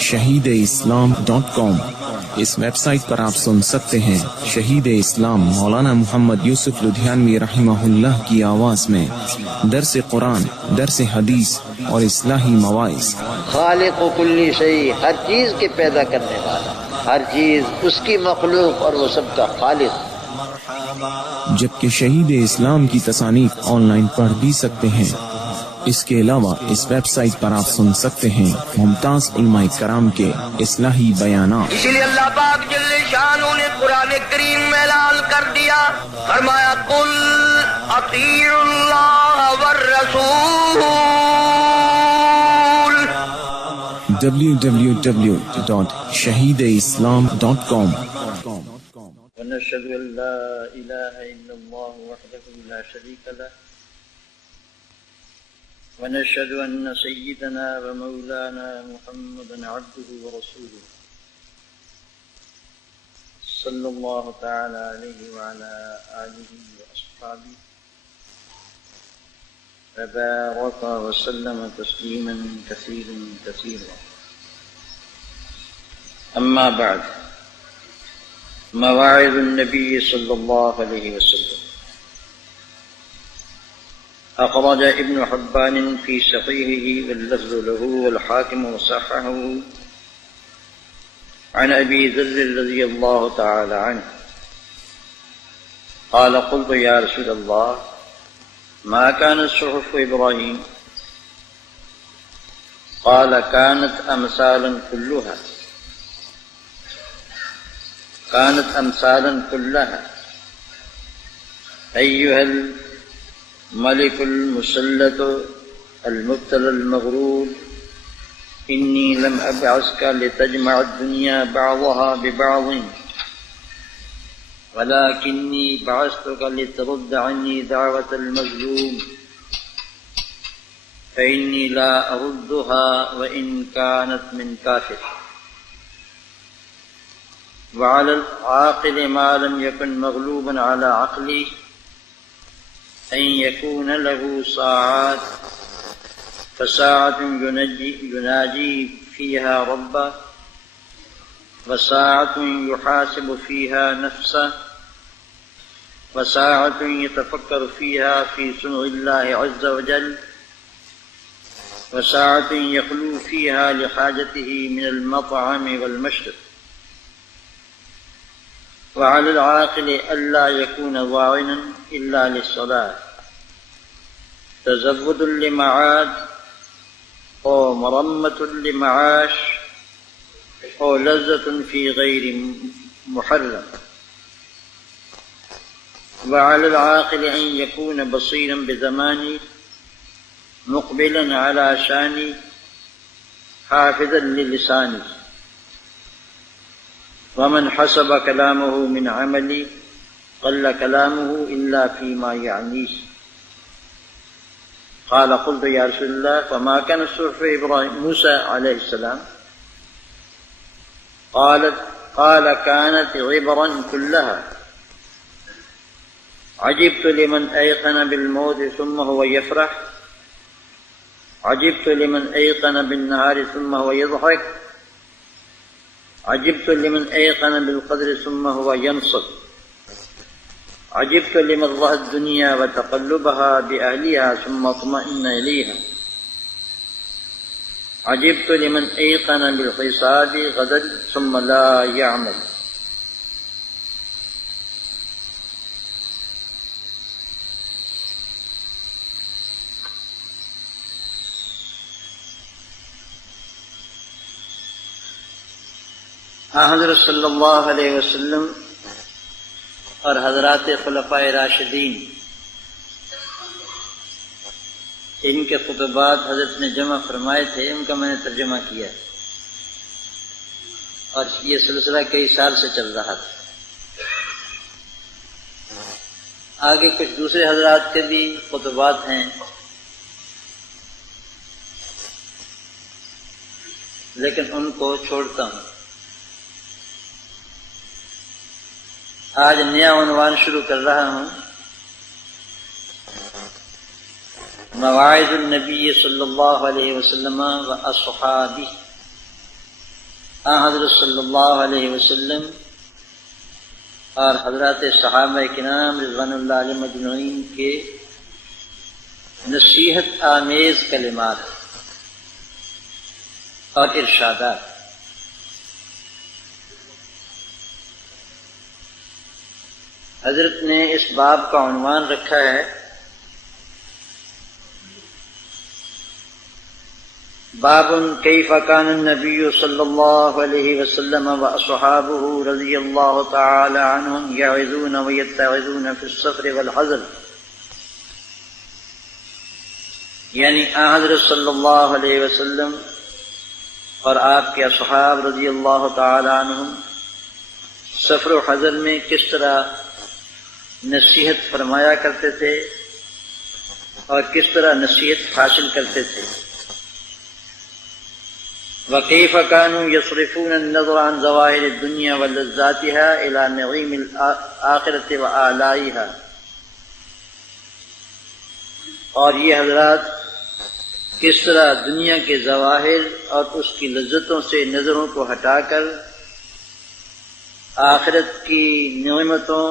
shahideislam.com اس web site پر آپ سن سکتے ہیں شہید اسلام مولانا محمد یوسف لدھیانوی رحمہ اللہ کی آواز میں درس قرآن، درس حدیث اور اصلاحی مواعظ۔ خالق و کلی شیء، ہر چیز کے پیدا کرنے والا، ہر چیز اس کی مخلوق اور وہ سب کا خالق۔ جبکہ شہید اسلام کی تصانیف آن لائن پڑھ بھی سکتے ہیں۔ اس کے علاوہ اس ویب سائٹ پر آپ سن سکتے ہیں ممتاز علماء کرام کے اصلاحی بیانات۔ اسی لیے اللہ پاک جل شانہ نے قرآن کریم میں اعلان کر دیا، فرمایا قل اطیعوا اللہ والرسول۔ www.shahideislam.com ونشهد ان لا اله الا الله وحده لا شريك له ونشهد ان سيدنا ومولانا محمدا عبده ورسوله صلى الله تعالى عليه وعلى آله وأصحابه وبارك وسلم تسليما كثيرا كثيرا. أما بعد، مواعظ النبي صلى الله عليه وسلم. أخرج ابن حبان في صحيحه واللفظ له والحاكم وصححه عن أبي ذر رضي الله تعالى عنه قال قلت يا رسول الله ما كانت صحف إبراهيم؟ قال كانت أمثالا كلها أيها الملك المسلط المبتلى المغرور إني لم أبعثك لتجمع الدنيا بعضها ببعض ولكني بعثتك لترد عني دعوة المظلوم فإني لا أردها وإن كانت من كافر. وعلى العاقل ما لم يكن مغلوبا على عقله أن يكون له ساعات، فساعة يناجي فيها ربه، وساعة يحاسب فيها نفسه، وساعة يتفكر فيها في صنع الله عز وجل، وساعة يخلو فيها لحاجته من المطعم والمشرب. وعلى العاقل ألا يكون ضاعنا إلا للصلاة، تزود لمعاد أو مرمة لمعاش أو لذة في غير محرم. وعلى العاقل أن يكون بصيرا بزمانه مقبلا على شانه حافظا للسانه. ومن حسب كلامه من عملي قل كلامه إلا فيما يعنيه. قال قلت يا رسول الله فما كان صحف إبراهيم موسى عليه السلام؟ قال كانت عبرا كلها. عجبت لمن أيقن بالموت ثم هو يفرح، عجبت لمن أيقن بالنهار ثم هو يضحك، عجبت لمن أيقن بالقدر ثم هو ينصب، عجبت لمن رأى الدنيا وتقلبها بأهلها ثم اطمئن إليها، عجبت لمن أيقن بالحساب غدا ثم لا يعمل. حضرت صلی اللہ علیہ وسلم اور حضرات خلفائے راشدین، ان کے خطبات حضرت نے جمع فرمائے تھے، ان کا میں نے ترجمہ کیا اور یہ سلسلہ کئی سال سے چل رہا تھا۔ آگے کچھ دوسرے حضرات کے بھی خطبات ہیں، لیکن ان کو چھوڑتا ہوں۔ آج نیا عنوان شروع کر رہا ہوں، مواعظ النبی صلی اللہ علیہ وسلم و اصحابہ، حضرت صلی اللہ علیہ وسلم اور حضرات صحابہ کرام رضوان اللہ علیہ مجمعین کے نصیحت آمیز کلمات اور ارشادات۔ حضرت نے اس باب کا عنوان رکھا ہے باب کیف کان النبی صلی اللہ علیہ وسلم واصحابہ رضی اللہ تعالی عنہم یعظون ویتعظون فی السفر والحضر، یعنی حضرت صلی اللہ علیہ وسلم اور آپ کے اصحاب رضی اللہ تعالی عنہم سفر و حضر میں کس طرح نصیحت فرمایا کرتے تھے اور کس طرح نصیحت حاصل کرتے تھے۔ وَكَيْفَ كَانُوا يَصْرِفُونَ النَّظْرَ عَنْ ظَوَاهِرِ الدُّنْيَا وَلَذَّاتِهَا إِلَى نَعِيمِ الْآخِرَةِ وَآلَائِهَا، اور یہ حضرات کس طرح دنیا کے ظواہر اور اس کی لذتوں سے نظروں کو ہٹا کر آخرت کی نعمتوں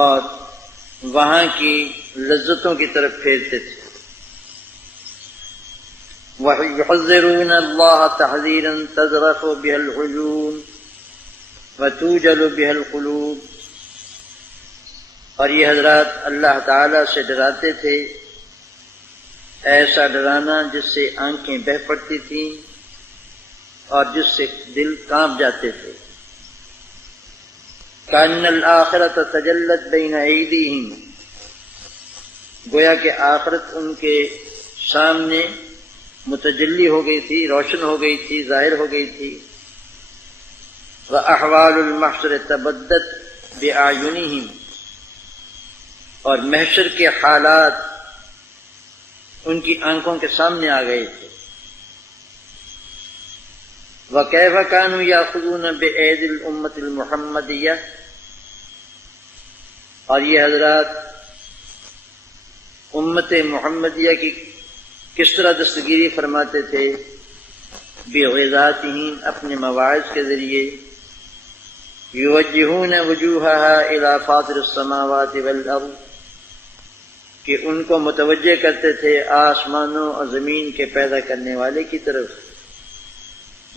اور وہاں کی لذتوں کی طرف پھیرتے تھے۔ وَيُحَذِّرُونَ اللَّهَ تَحْذِيرًا تَذْرَفُ بِهَا الْعُيُونُ وَتُوجَلُ بِهَا الْقُلُوبُ، اور یہ حضرات اللہ تعالی سے ڈراتے تھے ایسا ڈرانا جس سے آنکھیں بہہ پڑتی تھیں اور جس سے دل کانپ جاتے تھے۔ كَأَنَّ الْآخِرَةَ تَجَلَّتْ بَيْنَ أَيْدِيهِمْ، گویا کہ آخرت ان کے سامنے متجلی ہو گئی تھی، روشن ہو گئی تھی، ظاہر ہو گئی تھی۔ وَأَحْوَالُ الْمَحْشَرِ تَبَدَّتْ بِأَعْيُنِهِمْ، اور محشر کے حالات ان کی آنکھوں کے سامنے آ گئے تھے۔ وَكَيْفَ كَانُوا يَأْخُذُونَ بِأَيْدِي الْأُمَّةِ الْمُحَمَّدِيَّةِ، اور یہ حضرات امت محمدیہ کی کس طرح دستگیری فرماتے تھے، بِغِذَاتِهِمْ، اپنے مواعظ کے ذریعے، يُوَجِّهُونَ وُجُوهَهَا إِلَى فَاطِرِ السَّمَاوَاتِ وَالْأَرْضِ، کہ ان کو متوجہ کرتے تھے آسمانوں اور زمین کے پیدا کرنے والے کی طرف۔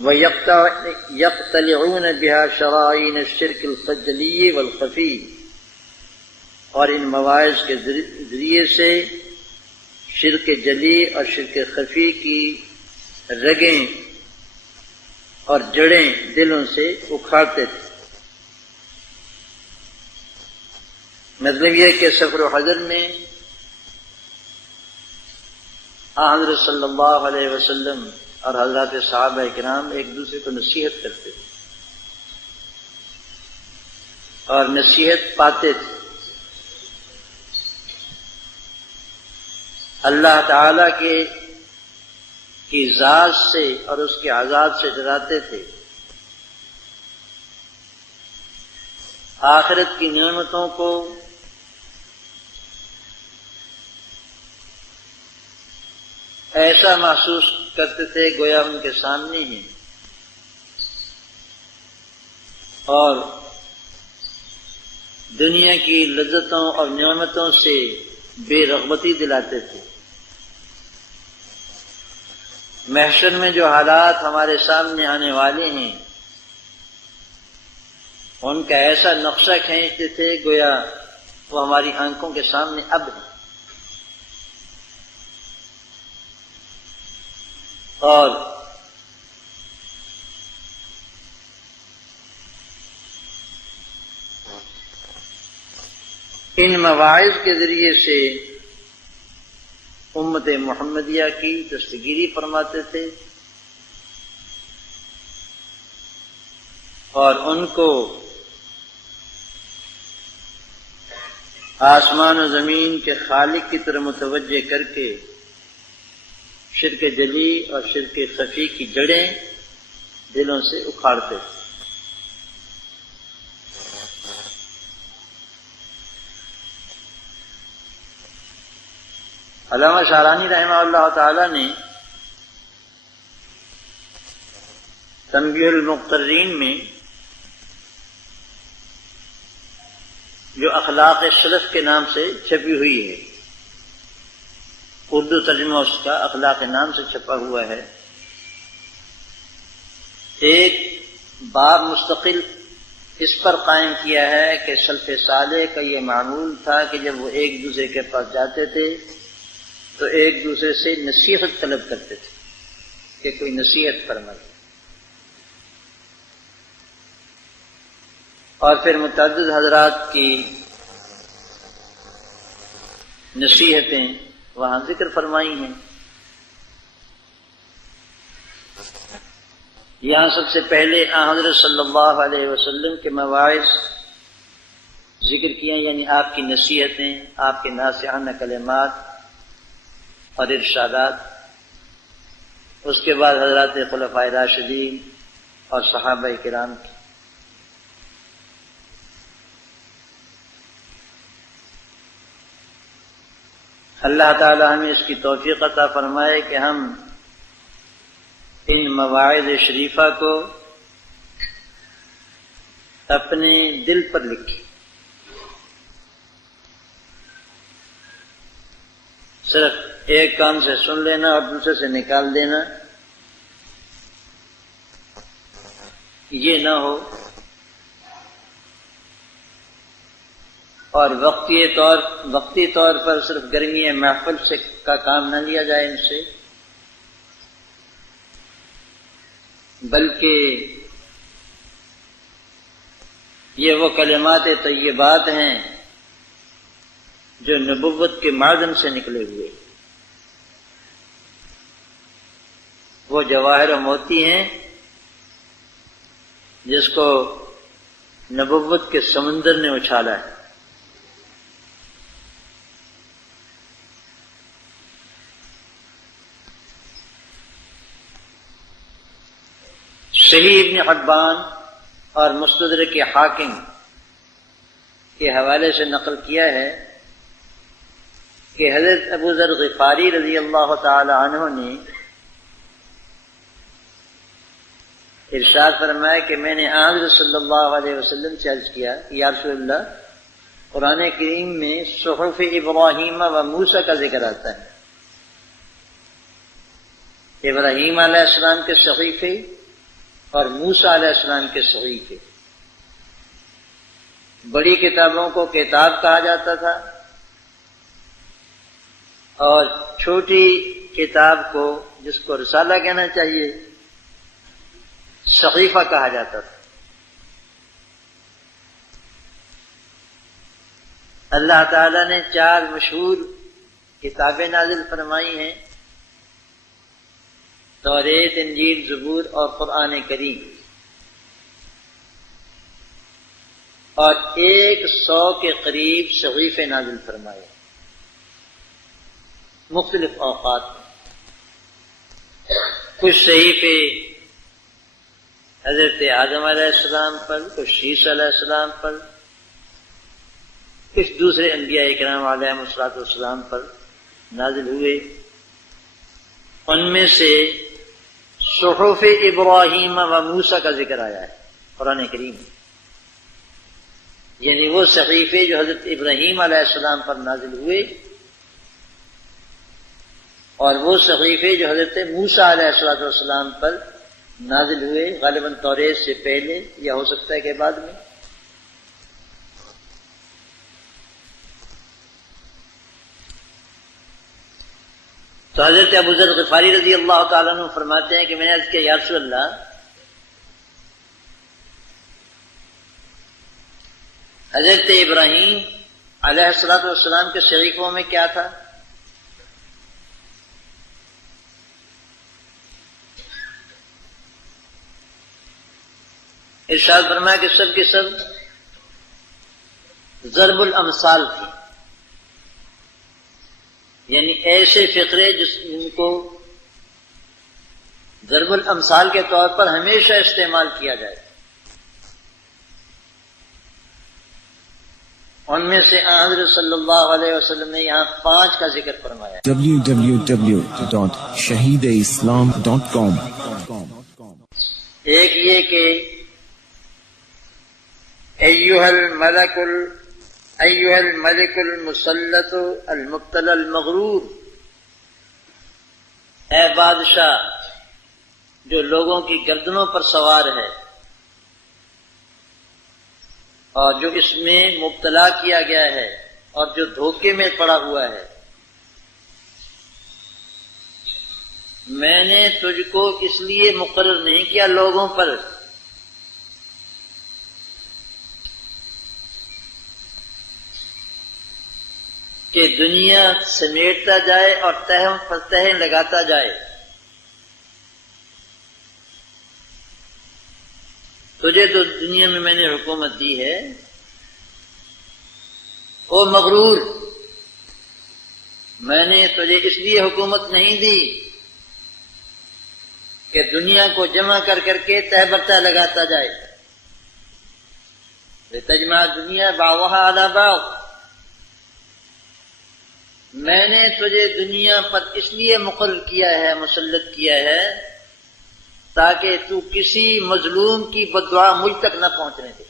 وَيَقْتَلِعُونَ بِهَا شَرَائِنَ الشِّرْكِ الْجَلِيِّ وَالْخَفِيِّ، اور ان مواعظ کے ذریعے سے شرک جلی اور شرک خفی کی رگیں اور جڑیں دلوں سے اکھاڑتے تھے۔ مطلب یہ کہ سفر و حضر میں حضرت صلی اللہ علیہ وسلم اور حضرات صحابہ کرام ایک دوسرے کو نصیحت کرتے تھے اور نصیحت پاتے تھے۔ اللہ تعالی کی ذات سے اور اس کے عذاب سے ڈراتے تھے، آخرت کی نعمتوں کو ایسا محسوس کرتے تھے گویا ان کے سامنے ہیں، اور دنیا کی لذتوں اور نعمتوں سے بے رغبتی دلاتے تھے۔ محشر میں جو حالات ہمارے سامنے آنے والے ہیں ان کا ایسا نقشہ کھینچتے تھے گویا وہ ہماری آنکھوں کے سامنے اب ہے، اور ان مواعظ کے ذریعے سے امت محمدیہ کی دستگیری فرماتے تھے اور ان کو آسمان و زمین کے خالق کی طرف متوجہ کر کے شرک جلی اور شرک خفی کی جڑیں دلوں سے اکھاڑتے تھے۔ علامہ شعرانی رحمہ اللہ تعالی نے تنبیہ المقترین میں جو اخلاق سلف کے نام سے چھپی ہوئی ہے، اردو ترجمہ اس کا اخلاق نام سے چھپا ہوا ہے، ایک باب مستقل اس پر قائم کیا ہے کہ سلف صالح کا یہ معمول تھا کہ جب وہ ایک دوسرے کے پاس جاتے تھے تو ایک دوسرے سے نصیحت طلب کرتے تھے کہ کوئی نصیحت فرمائے، اور پھر متعدد حضرات کی نصیحتیں وہاں ذکر فرمائی ہیں۔ یہاں سب سے پہلے حضرت صلی اللہ علیہ وسلم کے مواعظ ذکر کیا، یعنی آپ کی نصیحتیں، آپ کے ناصحانہ کلمات اور ارشادات۔ اس کے بعد حضرات خلفائے راشدین اور صحابہ کرام کی۔ اللہ تعالی ہمیں اس کی توفیق عطا فرمائے کہ ہم ان مواعظ شریفہ کو اپنے دل پر لکھیں، صرف ایک کان سے سن لینا اور دوسرے سے نکال دینا یہ نہ ہو، اور وقتی طور پر صرف گرمی محفل سے کا کام نہ لیا جائے ان سے، بلکہ یہ وہ کلمات طیبات ہیں جو نبوت کے معدن سے نکلے ہوئے، وہ جواہر و موتی ہیں جس کو نبوت کے سمندر نے اچھالا ہے۔ صحیح ابن حبان اور مستدرک حاکم کے حوالے سے نقل کیا ہے کہ حضرت ابو ذر غفاری رضی اللہ تعالی عنہ نے ارشاد فرمایا کہ میں نے حضرت صلی اللہ علیہ وسلم سے عرض کیا کہ یا رسول اللہ، قرآن کریم میں صحف ابراہیم و موسیٰ کا ذکر آتا ہے، ابراہیم علیہ السلام کے صحیفے اور موسیٰ علیہ السلام کے صحیفے۔ بڑی کتابوں کو کتاب کہا جاتا تھا اور چھوٹی کتاب کو، جس کو رسالہ کہنا چاہیے، صحیفہ کہا جاتا تھا۔ اللہ تعالی نے 4 مشہور کتابیں نازل فرمائی ہیں، توریت، انجیل، زبور اور قرآن کریم، اور 100 کے قریب صحیفے نازل فرمائے مختلف اوقات میں۔ کچھ صحیفے حضرت آدم علیہ السلام پر، کچھ عیسیٰ علیہ السلام پر، کچھ دوسرے انبیاء کرام علیہم السلام پر نازل ہوئے۔ ان میں سے صحف ابراہیم و موسیٰ کا ذکر آیا ہے قرآن کریم میں، یعنی وہ صحیفے جو حضرت ابراہیم علیہ السلام پر نازل ہوئے، اور وہ صحیفے جو حضرت موسیٰ علیہ السلام پر نازل ہوئے، غالباً توریت سے پہلے یا ہو سکتا ہے کہ بعد میں۔ تو حضرت ابو ذر غفاری رضی اللہ تعالیٰ عنہ فرماتے ہیں کہ میں نے عرض کیا یا رسول اللہ، حضرت ابراہیم علیہ السلام کے صحیفوں میں کیا تھا؟ ارشاد فرمایا کہ سب کے سب ضرب الامثال تھی، یعنی ایسے فقرے جن کو ضرب الامثال کے طور پر ہمیشہ استعمال کیا جائے۔ ان میں سے حضرت صلی اللہ علیہ وسلم نے یہاں 5 کا ذکر فرمایا۔ www.shahideislam.com ایک یہ کہ ایھا الملک المسلط المبتلی المغرور، اے بادشاہ جو لوگوں کی گردنوں پر سوار ہے اور جو اس میں مبتلا کیا گیا ہے اور جو دھوکے میں پڑا ہوا ہے، میں نے تجھ کو اس لیے مقرر نہیں کیا لوگوں پر کہ دنیا سمیٹتا جائے اور تہیں لگاتا جائے، تجھے تو دنیا میں میں نے حکومت دی ہے، او مغرور، میں نے تجھے اس لیے حکومت نہیں دی کہ دنیا کو جمع کر کے تہ برتہ لگاتا جائے، لتجمع دنیا بعضها علی بعض، میں نے تجھے دنیا پر اس لیے مقرر کیا ہے، مسلط کیا ہے تاکہ تو کسی مظلوم کی بددعا مجھ تک نہ پہنچنے دے۔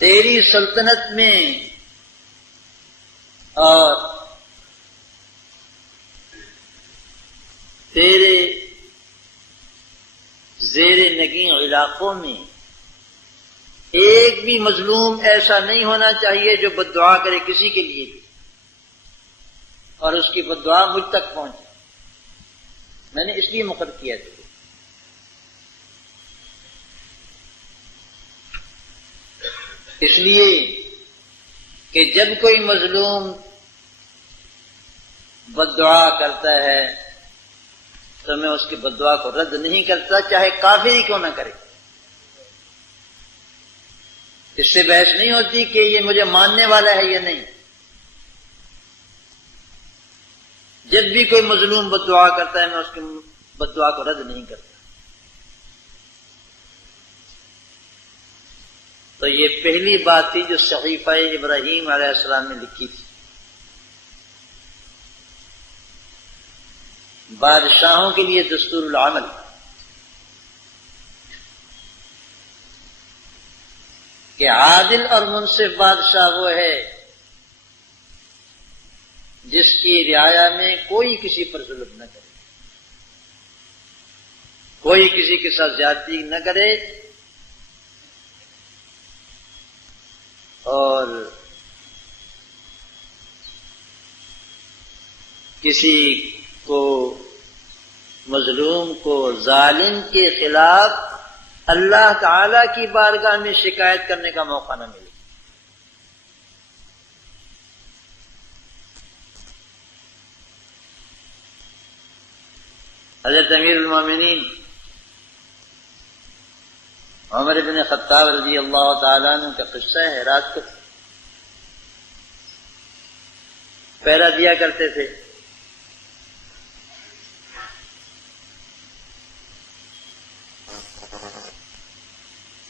تیری سلطنت میں اور تیرے زیر نگین علاقوں میں ایک بھی مظلوم ایسا نہیں ہونا چاہیے جو بددعا کرے کسی کے لیے اور اس کی بددعا مجھ تک پہنچے، میں نے اس لیے مقرر کیا تھا۔ اس لیے کہ جب کوئی مظلوم بددعا کرتا ہے تو میں اس کی بددعا کو رد نہیں کرتا، چاہے کافر ہی کیوں نہ کرے۔ اس سے بحث نہیں ہوتی کہ یہ مجھے ماننے والا ہے یا نہیں۔ جب بھی کوئی مظلوم بددعا کرتا ہے میں اس کی بددعا کو رد نہیں کرتا۔ تو یہ پہلی بات تھی جو صحیفہ ابراہیم علیہ السلام نے لکھی تھی۔ بادشاہوں کے لیے دستور العمل، کہ عادل اور منصف بادشاہ وہ ہے جس کی رعایا میں کوئی کسی پر ظلم نہ کرے، کوئی کسی کے ساتھ زیادتی نہ کرے، اور کسی کو مظلوم کو ظالم کے خلاف اللہ تعالی کی بارگاہ میں شکایت کرنے کا موقع نہ ملے۔ حضرت امیر المومنین عمر بن خطاب رضی اللہ تعالیٰ عنہ کا قصہ ہے، رات کو پہرا دیا کرتے تھے،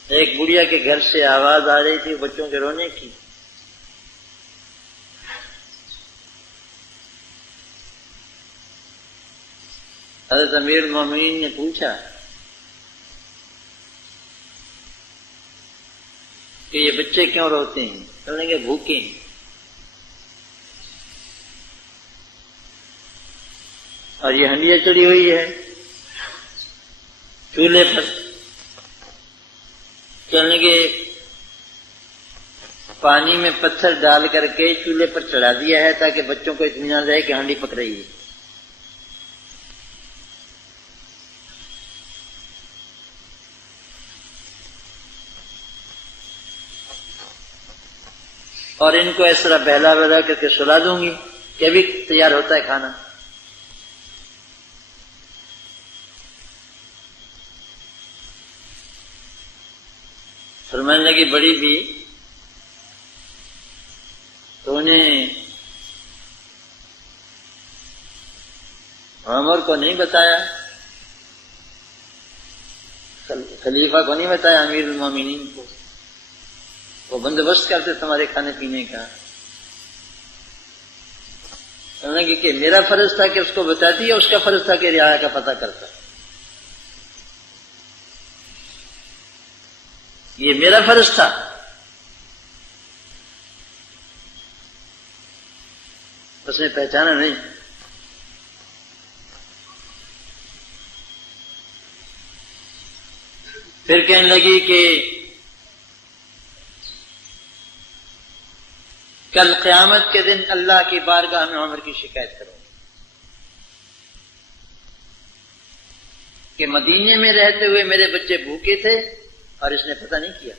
ایک بڑھیا کے گھر سے آواز آ رہی تھی بچوں کے رونے کی۔ حضرت امیر المومنین نے پوچھا کہ یہ بچے کیوں روتے ہیں؟ کہنے لگے بھوکے ہیں۔ اور یہ ہنڈیا چڑھی ہوئی ہے چولہے پر، کہنے لگے پانی میں پتھر ڈال کر کے چولہے پر چڑھا دیا ہے تاکہ بچوں کو اطمینان رہے کہ ہانڈی پک رہی ہے۔ اور ان کو اس طرح بہلا بہلا کر کے سلا دوں گی کہ ابھی تیار ہوتا ہے کھانا۔ فرمانے لگی بڑی بھی تو انہیں عمر کو نہیں بتایا خلیفہ کو نہیں بتایا امیر المومنین کو، وہ بندوبست کرتے تمہارے کھانے پینے کا؟ کہ میرا فرض تھا کہ اس کو بتاتی، یا اس کا فرض تھا کہ رعایا کا پتہ کرتا؟ یہ میرا فرض تھا۔ اس نے پہچانا نہیں۔ پھر کہنے لگی کہ کل قیامت کے دن اللہ کی بارگاہ میں عمر کی شکایت کرو کہ مدینے میں رہتے ہوئے میرے بچے بھوکے تھے اور اس نے پتہ نہیں کیا۔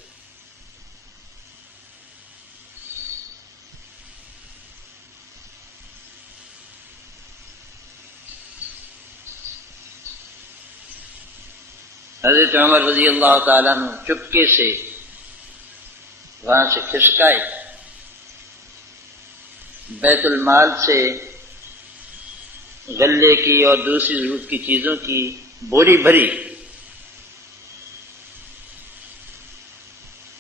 حضرت عمر رضی اللہ تعالیٰ عنہ چپکے سے وہاں سے کھسکائے، بیت المال سے غلے کی اور دوسری ضرورت کی چیزوں کی بوری بھری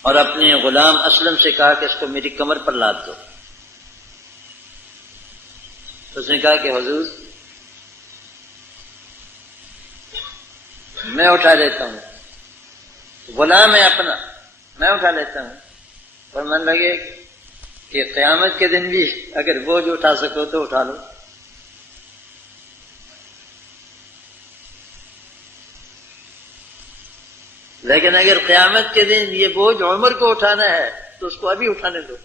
اور اپنے غلام اسلم سے کہا کہ اس کو میری کمر پر لاد دو۔ اس نے کہا کہ حضور میں اٹھا لیتا ہوں، غلام ہے اپنا، میں اٹھا لیتا ہوں۔ اور من لگے کہ قیامت کے دن بھی اگر بوجھ اٹھا سکو تو اٹھا لو۔ لیکن اگر قیامت کے دن یہ بوجھ عمر کو اٹھانا ہے تو اس کو ابھی اٹھانے دو۔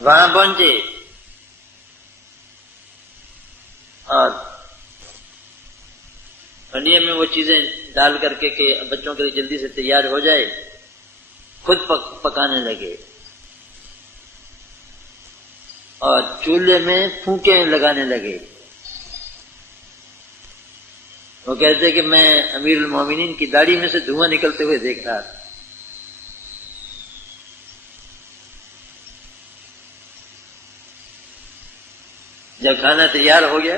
وہاں پہنچے اور ہنڈیے میں وہ چیزیں ڈال کر کے کہ بچوں کے لیے جلدی سے تیار ہو جائے، خود پکانے لگے اور چولہے میں پھونکے لگانے لگے۔ وہ کہتے کہ میں امیر المومنین کی داڑھی میں سے دھواں نکلتے ہوئے دیکھ رہا تھا۔ جب کھانا تیار ہو گیا،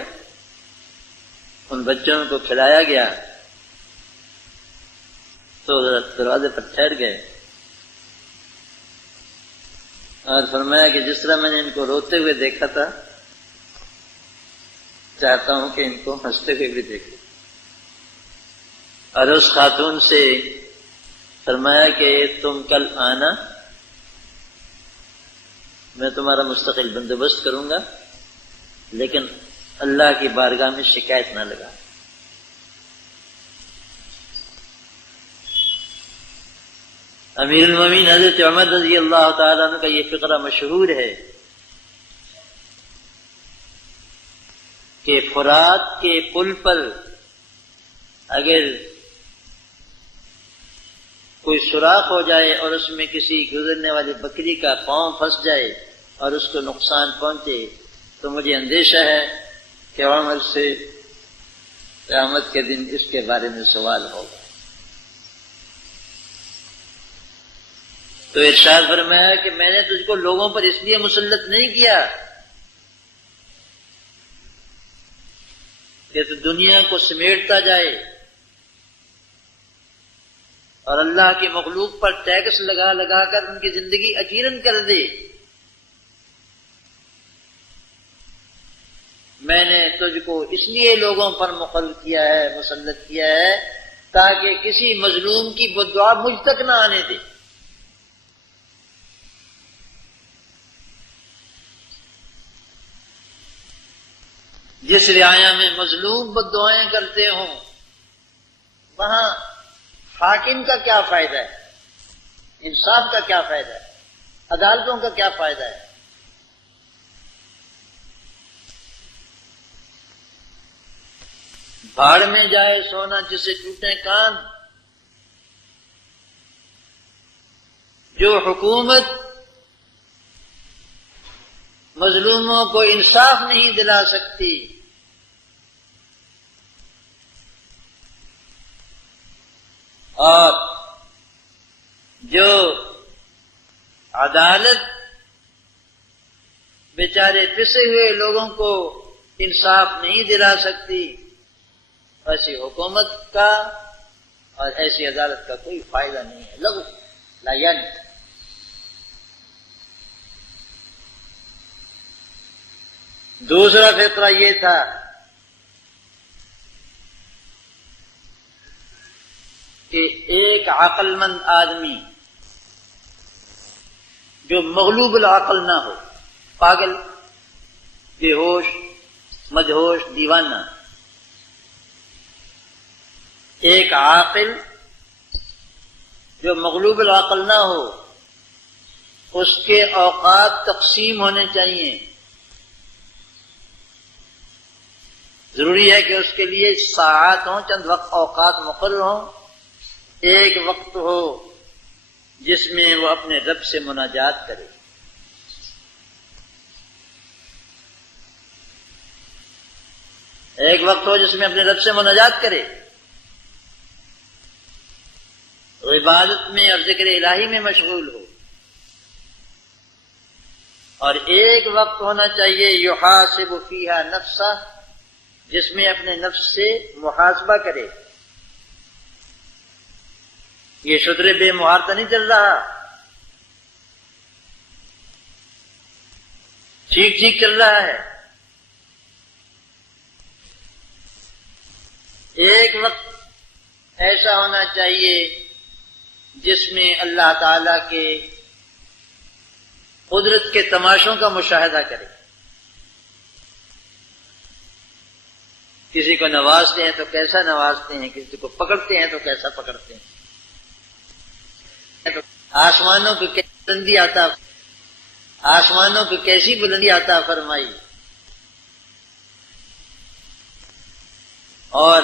ان بچوں کو کھلایا گیا تو دروازے پر ٹھہر گئے اور فرمایا کہ جس طرح میں نے ان کو روتے ہوئے دیکھا تھا، چاہتا ہوں کہ ان کو ہنستے ہوئے بھی دیکھوں۔ اور اس خاتون سے فرمایا کہ تم کل آنا، میں تمہارا مستقل بندوبست کروں گا، لیکن اللہ کی بارگاہ میں شکایت نہ لگا۔ امیر المومنین حضرت عمر رضی اللہ تعالیٰ عنہ کا یہ فقرہ مشہور ہے کہ فرات کے پل پر اگر کوئی سوراخ ہو جائے اور اس میں کسی گزرنے والی بکری کا پاؤں پھنس جائے اور اس کو نقصان پہنچے تو مجھے اندیشہ ہے کہ عمر سے قیامت کے دن اس کے بارے میں سوال ہوگا۔ تو ارشاد فرمایا کہ میں نے تجھ کو لوگوں پر اس لیے مسلط نہیں کیا کہ تو دنیا کو سمیٹتا جائے اور اللہ کی مخلوق پر ٹیکس لگا لگا کر ان کی زندگی اجیرن کر دے۔ میں نے تجھ کو اس لیے لوگوں پر مقرر کیا ہے، مسلط کیا ہے، تاکہ کسی مظلوم کی بددعا مجھ تک نہ آنے دے۔ جس رعایا میں مظلوم بددعائیں کرتے ہوں، وہاں حاکم کا کیا فائدہ ہے؟ انصاف کا کیا فائدہ ہے؟ عدالتوں کا کیا فائدہ ہے؟ بھاڑ میں جائے سونا جسے ٹوٹے کان۔ جو حکومت مظلوموں کو انصاف نہیں دلا سکتی، اور جو عدالت بیچارے پسے ہوئے لوگوں کو انصاف نہیں دلا سکتی، ایسی حکومت کا اور ایسی عدالت کا کوئی فائدہ نہیں ہے، لغو لا یعنی۔ دوسرا فطرہ یہ تھا کہ ایک عقل مند آدمی جو مغلوب العقل نہ ہو، پاگل، بے ہوش، مدہوش، دیوانہ، ایک عاقل جو مغلوب العقل نہ ہو، اس کے اوقات تقسیم ہونے چاہیے۔ ضروری ہے کہ اس کے لیے ساعات ہوں، چند وقت اوقات مقرر ہوں، ایک وقت ہو جس میں وہ اپنے رب سے مناجات کرے۔ ایک وقت ہو جس میں اپنے رب سے مناجات کرے، عبادت میں اور ذکر الہی میں مشغول ہو، اور ایک وقت ہونا چاہیے یحاسب فیہا نفسہ، جس میں اپنے نفس سے محاسبہ کرے۔ یہ شتر بے مہار تو نہیں چل رہا، ٹھیک ٹھیک چل رہا ہے۔ ایک وقت ایسا ہونا چاہیے جس میں اللہ تعالی کے قدرت کے تماشوں کا مشاہدہ کرے۔ کسی کو نوازتے ہیں تو کیسا نوازتے ہیں، کسی کو پکڑتے ہیں تو کیسا پکڑتے ہیں، آسمانوں کو کیسی بلندی عطا، آسمانوں کو کیسی بلندی عطا فرمائی، اور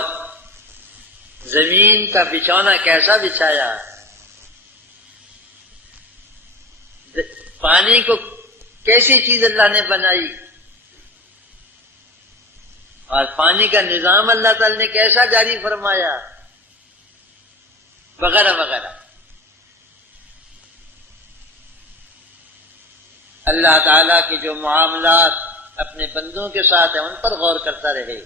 زمین کا بچھونا کیسا بچھایا، پانی کو کیسی چیز اللہ نے بنائی، اور پانی کا نظام اللہ تعالی نے کیسا جاری فرمایا، وغیرہ وغیرہ۔ اللہ تعالیٰ کے جو معاملات اپنے بندوں کے ساتھ ہیں ان پر غور کرتا رہے،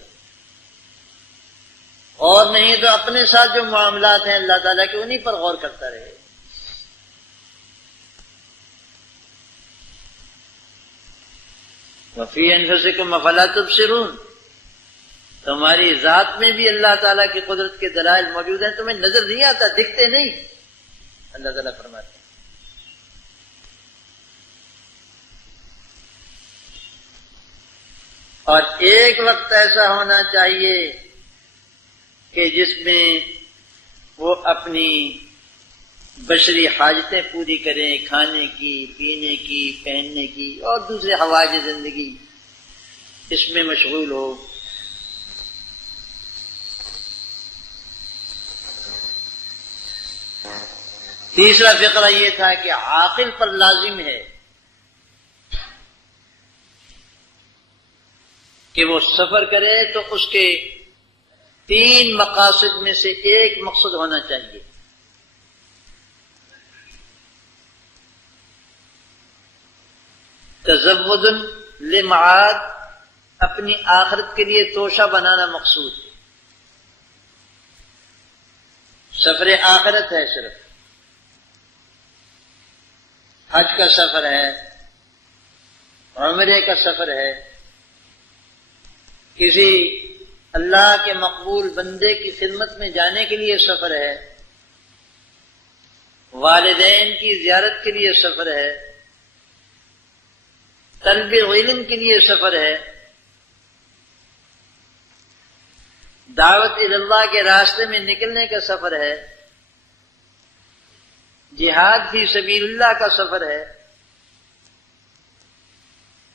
اور نہیں تو اپنے ساتھ جو معاملات ہیں اللہ تعالیٰ کے انہی پر غور کرتا رہے۔ وَفِي أَنفُسِكُمْ أَفَلَا تُبْصِرُونَ، تمہاری ذات میں بھی اللہ تعالیٰ کی قدرت کے دلائل موجود ہیں، تمہیں نظر نہیں آتا، دکھتے نہیں، اللہ تعالیٰ فرماتے ہیں۔ اور ایک وقت ایسا ہونا چاہیے کہ جس میں وہ اپنی بشری حاجتیں پوری کریں، کھانے کی، پینے کی، پہننے کی اور دوسرے حوائج زندگی، اس میں مشغول ہو۔ تیسرا فقرہ یہ تھا کہ عاقل پر لازم ہے کہ وہ سفر کرے تو اس کے 3 مقاصد میں سے ایک مقصد ہونا چاہیے۔ تزود لمعاد، اپنی آخرت کے لیے توشہ بنانا مقصود ہے، سفر آخرت ہے، صرف حج کا سفر ہے، عمرے کا سفر ہے، کسی اللہ کے مقبول بندے کی خدمت میں جانے کے لیے سفر ہے، والدین کی زیارت کے لیے سفر ہے، طلب علم کے لیے سفر ہے، دعوت اللہ کے راستے میں نکلنے کا سفر ہے، جہاد فی سبیل اللہ کا سفر ہے،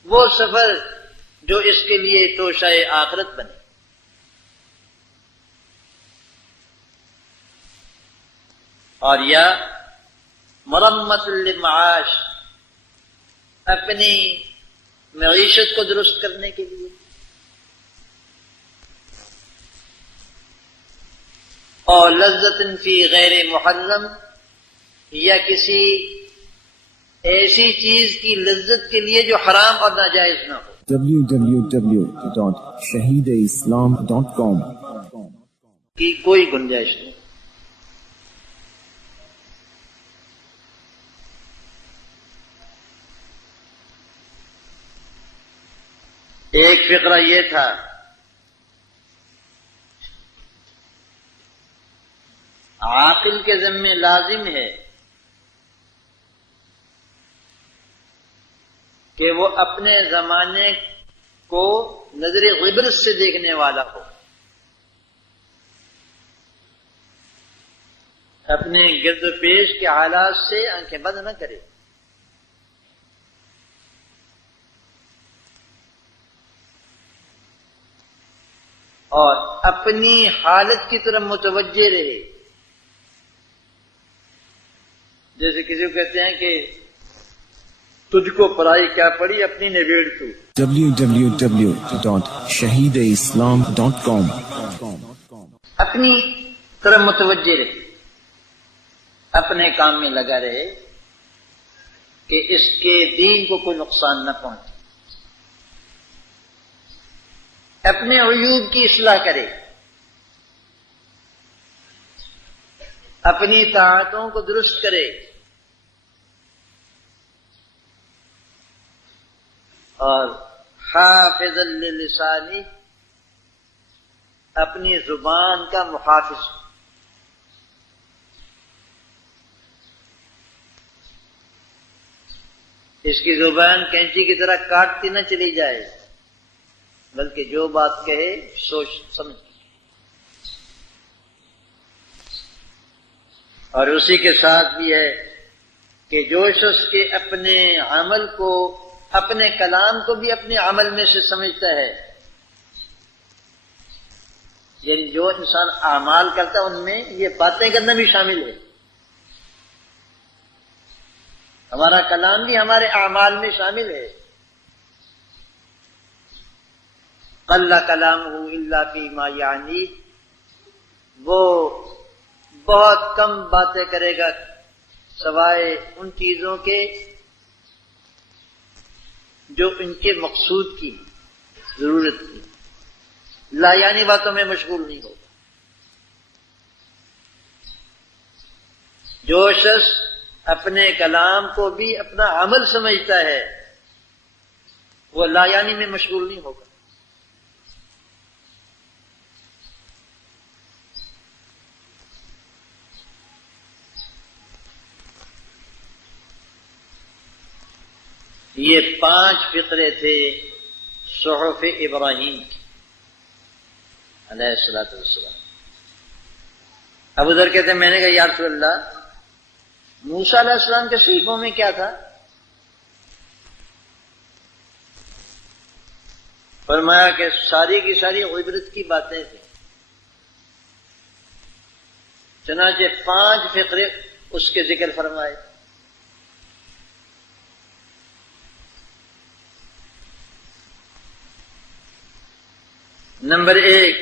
وہ سفر جو اس کے لیے توشہ آخرت بنے۔ اور یا مرمت للمعاش، اپنی معیشت کو درست کرنے کے لیے، اور لذت فی غیر محرم، یا کسی ایسی چیز کی لذت کے لیے جو حرام اور ناجائز نہ ہو. www.shahideislam.com کی کوئی گنجائش نہیں. ایک فقرہ یہ تھا عاقل کے ذمے لازم ہے کہ وہ اپنے زمانے کو نظر غبرت سے دیکھنے والا ہو، اپنے گرد و پیش کے حالات سے آنکھیں بند نہ کرے، اور اپنی حالت کی طرف متوجہ رہے. جیسے کسی کو کہتے ہیں کہ تجھ کو پڑھائی کیا پڑی، اپنی نبیڑ تو. www.shahideislam.com اپنی طرف متوجہ رہے، اپنے کام میں لگا رہے کہ اس کے دین کو کوئی نقصان نہ پہنچے، اپنے عیوب کی اصلاح کرے، اپنی طاعتوں کو درست کرے، اور حافظ للسانی، اپنی زبان کا محافظ. اس کی زبان کینچی کی طرح کاٹتی نہ چلی جائے، بلکہ جو بات کہے سوچ سمجھ. اور اسی کے ساتھ بھی ہے کہ جو شخص کے اپنے عمل کو، اپنے کلام کو بھی اپنے عمل میں سے سمجھتا ہے، یعنی جو انسان اعمال کرتا ہے ان میں یہ باتیں کرنا بھی شامل ہے. ہمارا کلام بھی ہمارے اعمال میں شامل ہے. قل کلامہ الا فیما یعنی، وہ بہت کم باتیں کرے گا سوائے ان چیزوں کے جو ان کے مقصود کی، ضرورت کی. لا یعنی باتوں میں مشغول نہیں ہوگا. جو شخص اپنے کلام کو بھی اپنا عمل سمجھتا ہے وہ لا یعنی میں مشغول نہیں ہوگا. یہ 5 فقرے تھے صحف ابراہیم کی علیہ الصلوۃ والسلام. ابو ذر کہتے ہیں میں نے کہا یا رسول اللہ، موسیٰ علیہ السلام کے صحیفوں میں کیا تھا؟ فرمایا کہ ساری کی ساری عبرت کی باتیں تھیں. چنانچہ 5 فقرے اس کے ذکر فرمائے. نمبر 1،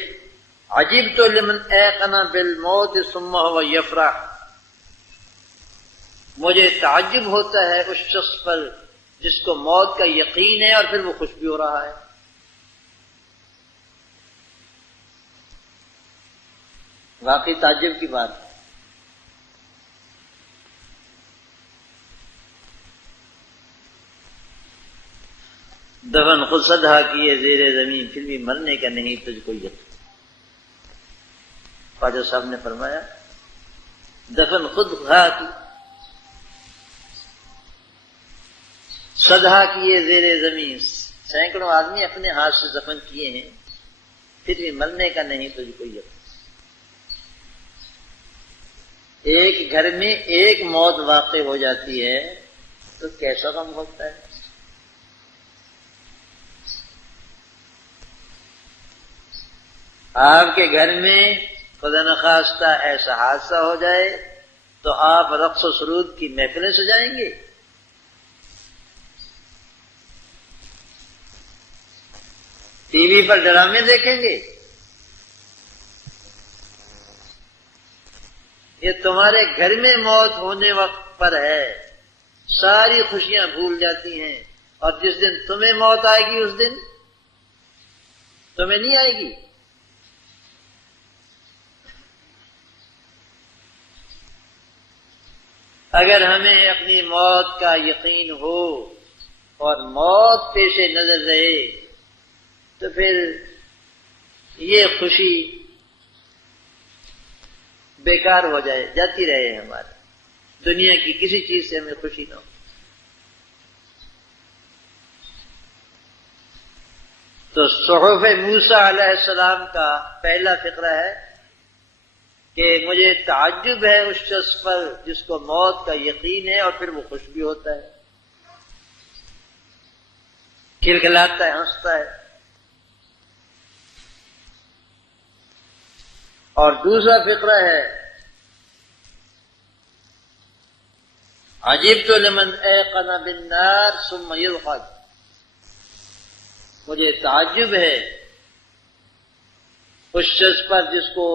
عجبت لمن ایقن بالموت ثم هو یفرح، مجھے تعجب ہوتا ہے اس شخص پر جس کو موت کا یقین ہے اور پھر وہ خوش بھی ہو رہا ہے. واقعی تعجب کی بات ہے. دفن خود صدہ کیے زیر زمین پھر بھی مرنے کا نہیں تجھ کو یقین. خواجہ صاحب نے فرمایا دفن خود خواہ کی، صدہ کیے زیر زمین، سینکڑوں آدمی اپنے ہاتھ سے دفن کیے ہیں، پھر بھی مرنے کا نہیں تجھ کو یقین. ایک گھر میں ایک موت واقع ہو جاتی ہے تو کیسا غم ہوتا ہے. آپ کے گھر میں خدا نخواستہ ایسا حادثہ ہو جائے تو آپ رقص و سرود کی محفلیں سجائیں گے؟ ٹی وی پر ڈرامے دیکھیں گے؟ یہ تمہارے گھر میں موت ہونے وقت پر ہے ساری خوشیاں بھول جاتی ہیں، اور جس دن تمہیں موت آئے گی اس دن تمہیں نہیں آئے گی۔ اگر ہمیں اپنی موت کا یقین ہو اور موت پیش نظر رہے تو پھر یہ خوشی بیکار ہو جائے، جاتی رہے ہماری، دنیا کی کسی چیز سے ہمیں خوشی نہ ہو۔ تو صحف موسیٰ علیہ السلام کا پہلا فقرہ ہے کہ مجھے تعجب ہے اس شخص پر جس کو موت کا یقین ہے اور پھر وہ خوش بھی ہوتا ہے، کھلکھلاتا ہے، ہنستا ہے۔ اور دوسرا فقرہ ہے عجبت لمن ایقن بالنار ثم یضحک، مجھے تعجب ہے اس شخص پر جس کو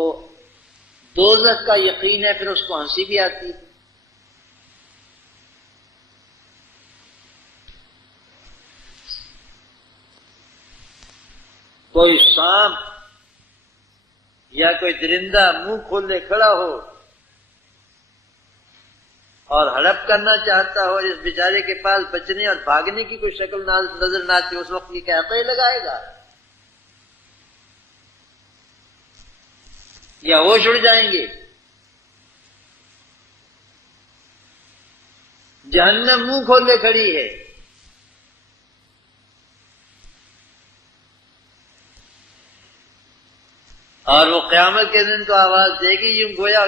دوزخ کا یقین ہے پھر اس کو ہنسی بھی آتی ہے۔ کوئی سانپ یا کوئی درندہ منہ کھولے کھڑا ہو اور ہڑپ کرنا چاہتا ہو، اس بیچارے کے پاس بچنے اور بھاگنے کی کوئی شکل نظر نہ آتی، اس وقت یہ کیا ہی لگائے گا یا ہوش اڑ جائیں گے۔ جہنم منہ کھولے کھڑی ہے، اور وہ قیامت کے دن تو آواز دے گی، یوں گویا